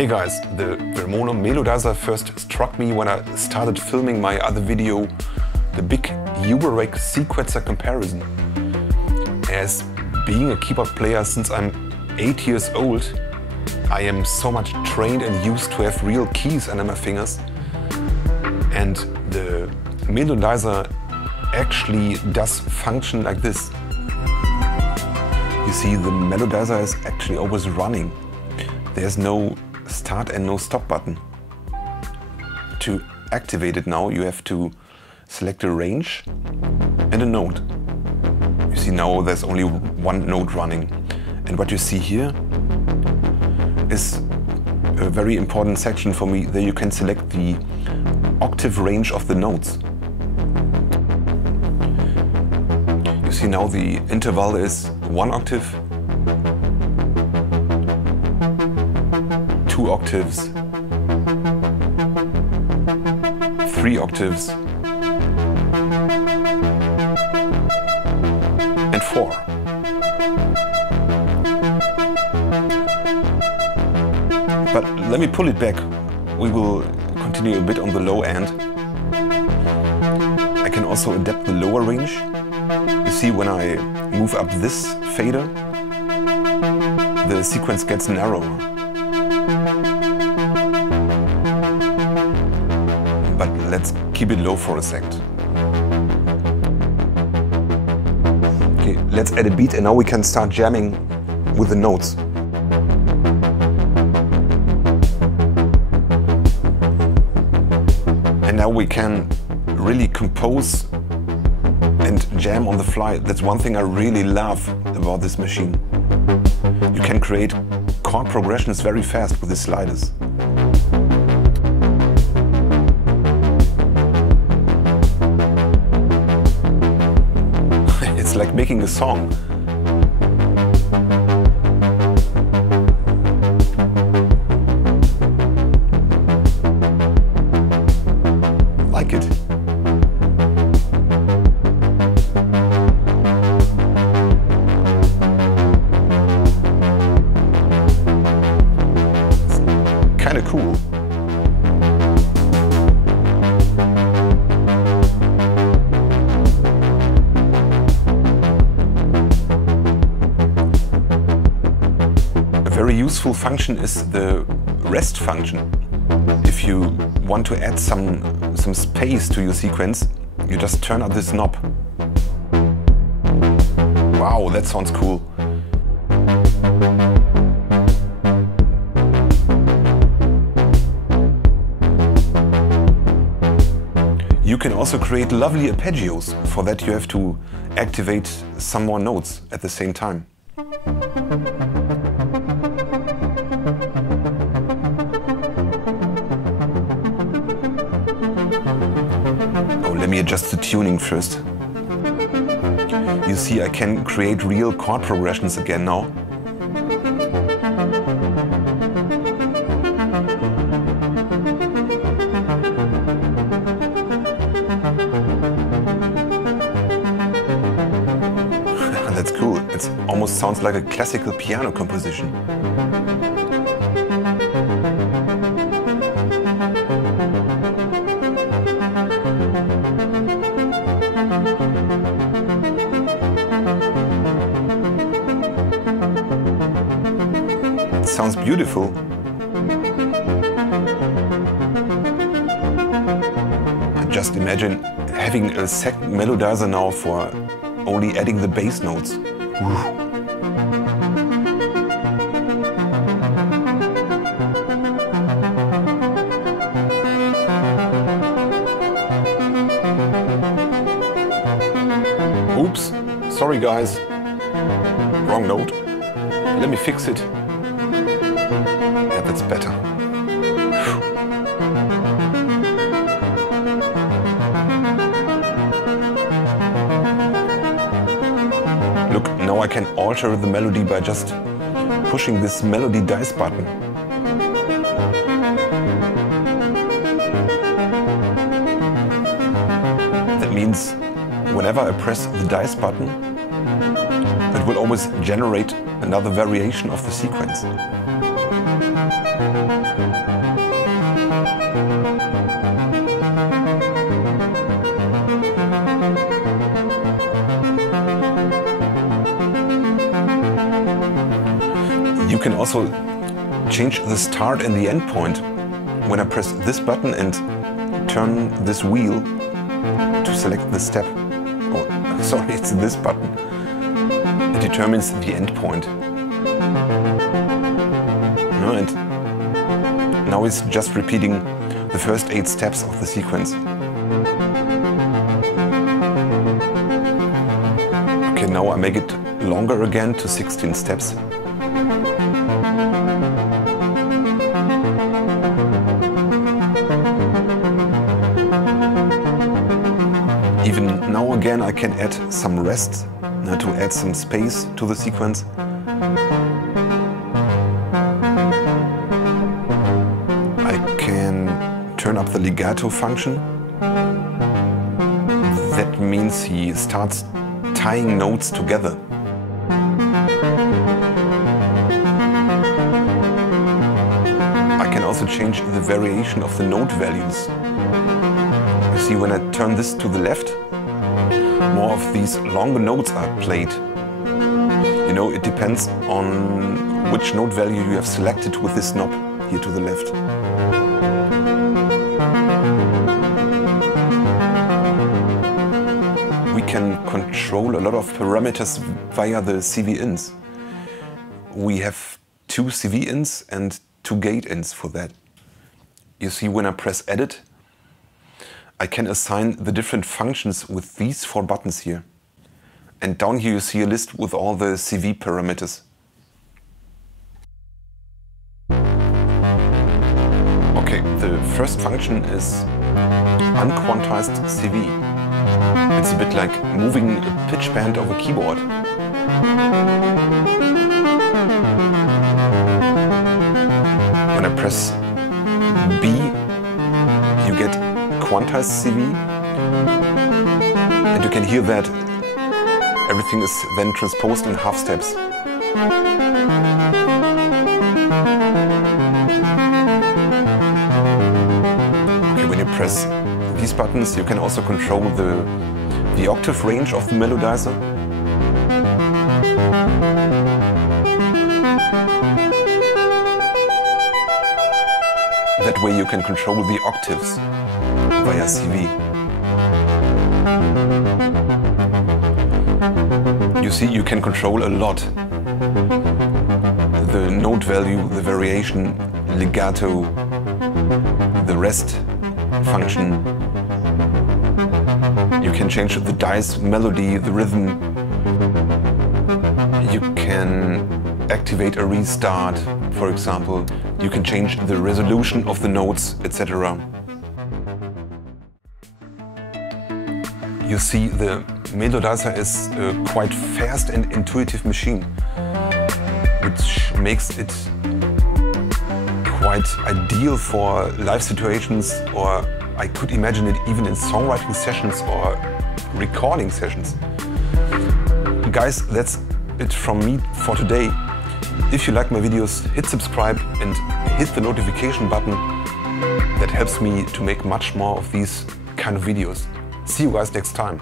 Hey guys, the Vermona Melodicer first struck me when I started filming my other video, the big Eurorack sequencer comparison. As being a keyboard player since I'm 8 years old, I am so much trained and used to have real keys under my fingers. And the Melodicer actually does function like this. You see, the Melodicer is actually always running. There's no start and no stop button. To activate it now, you have to select a range and a note. You see now there's only one note running. And what you see here is a very important section for me. There you can select the octave range of the notes. You see now the interval is 1 octave, 2 octaves, 3 octaves, and 4. But let me pull it back. We will continue a bit on the low end. I can also adapt the lower range. You see, when I move up this fader, the sequence gets narrower. But let's keep it low for a second. Okay, let's add a beat and now we can start jamming with the notes. And now we can really compose and jam on the fly. That's one thing I really love about this machine. You can create chord progressions very fast with the sliders. It's like making a song. Like it. Kind of cool. A very useful function is the rest function. If you want to add some space to your sequence, you just turn up this knob. Wow, that sounds cool. You can also create lovely arpeggios. For that you have to activate some more notes at the same time. Oh, let me adjust the tuning first. You see, I can create real chord progressions again now. That's cool. It almost sounds like a classical piano composition. It sounds beautiful. Just imagine having a second Melodicer now for only adding the bass notes. Oops, sorry guys, wrong note. Let me fix it. Yeah, that's better. Look, now I can alter the melody by just pushing this melody dice button. That means whenever I press the dice button, it will always generate another variation of the sequence. also change the start and the end point when I press this button and turn this wheel to select the step. Oh, sorry, it's this button. It determines the end point. No, and now it's just repeating the first 8 steps of the sequence. Okay, now I make it longer again to 16 steps. Even now again I can add some rest to add some space to the sequence. I can turn up the legato function. That means he starts tying notes together. I can also change the variation of the note values. You see, when I turn this to the left, more of these longer notes are played. You know, it depends on which note value you have selected with this knob here to the left. We can control a lot of parameters via the Cv ins. We have 2 Cv ins and 2 gate ins for that. You see, when I press edit, I can assign the different functions with these 4 buttons here. And down here you see a list with all the Cv parameters. Okay, the first function is Unquantized Cv. It's a bit like moving a pitch bend of a keyboard. When I press B, you get Quantized Cv, and you can hear that everything is then transposed in half steps. Okay, when you press these buttons, you can also control the octave range of the Melodicer. That way you can control the octaves via Cv. You see, you can control a lot. The note value, the variation, legato, the rest function. You can change the dice melody, the rhythm. You can activate a restart, for example. You can change the resolution of the notes, etc. You see, the Melodicer is a quite fast and intuitive machine, which makes it quite ideal for live situations, or I could imagine it even in songwriting sessions or recording sessions. Guys, that's it from me for today. If you like my videos, hit subscribe and hit the notification button. That helps me to make much more of these kind of videos. See you guys next time.